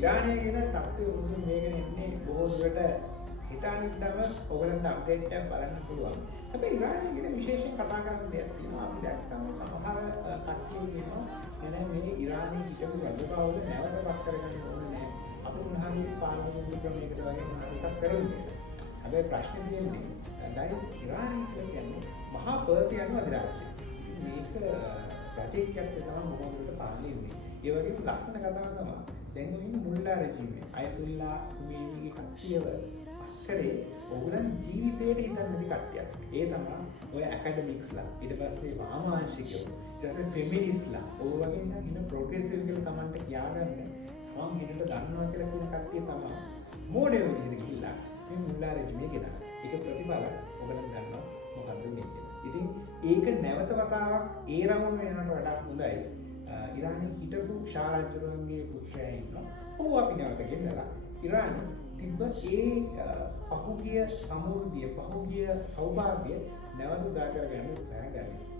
ඉරානය ගැන තත්ත්වය උණුසුම් වේගෙන එන්නේ බොහෝ දුරට හිතානින්දම ඔයගලන්ට අප්ඩේට් එකක් බලන්න පුළුවන්. හැබැයි ඉරානය ගැන විශේෂයෙන් කතා කරන්න දෙයක් තියෙනවා. අපි දැක්කම සමහර කට්ටිය කියනවා නෑ මේ ඉරානයේ හිටපු රජකවුද නැවතපත් කරගන්න ඕනේ නෑ. අපි උන්වහන්සේ පාර්ලිමේන්තු ක්‍රමයකට වගේ මොනවාක් කරන්නේ. හැබැයි ප්‍රශ්නේ තියෙන්නේ ගයිස් ඉරානය කියන්නේ මහා පර්සියන් අධිරාජ්‍යය. මේක රජෙක්යක් තමයි මොකක්ද පාලනය වෙන්නේ. ඒ වගේම ලස්සන කතාවක් තමයි දැන් ඔය මුල්ලා රජීමේ අයතුල්ලා ඛුමේනිගේ කට්ටියව අක්කරේ ඕගලන් ජීවිතේට හිතන්නේ නැති කට්ටියක්. ඒ තමයි ඔය ඇකඩමික්ස්ලා ඊට පස්සේ වාමාංශිකයෝ ඊට පස්සේ ෆෙමිනිස්ට්ලා ඔය වගේ ඉන්න ප්‍රොග්‍රෙසිව් කියලා Tamanට කියාගන්නේ මම හිතට දන්නවා කියලා කියන කට්ටිය තමයි මොඩල් විදිහට ගිහිල්ලා මේ මුල්ලා රජීමේ ගෙනා. ඒක ප්‍රතිඵල ඔයගලන් දන්නවා මොකද්ද මේ කියලා. ඉතින් ඒක නැවත වතාවක් ඒ රවුන්ඩ් වෙනකට වඩා හොඳයි. ඉරානයේ හිටපු ෂා රජුගේ පුත්‍රයා ඉන්නවා. ඔව් අපි නැවත ගෙන්නලා ඉරාන තිබ්බ ඒ පහුගිය සමෘද්ධිය පහුගිය සෞභාග්‍ය නැවත උදා කරගන්න උත්සාහ කරනවා.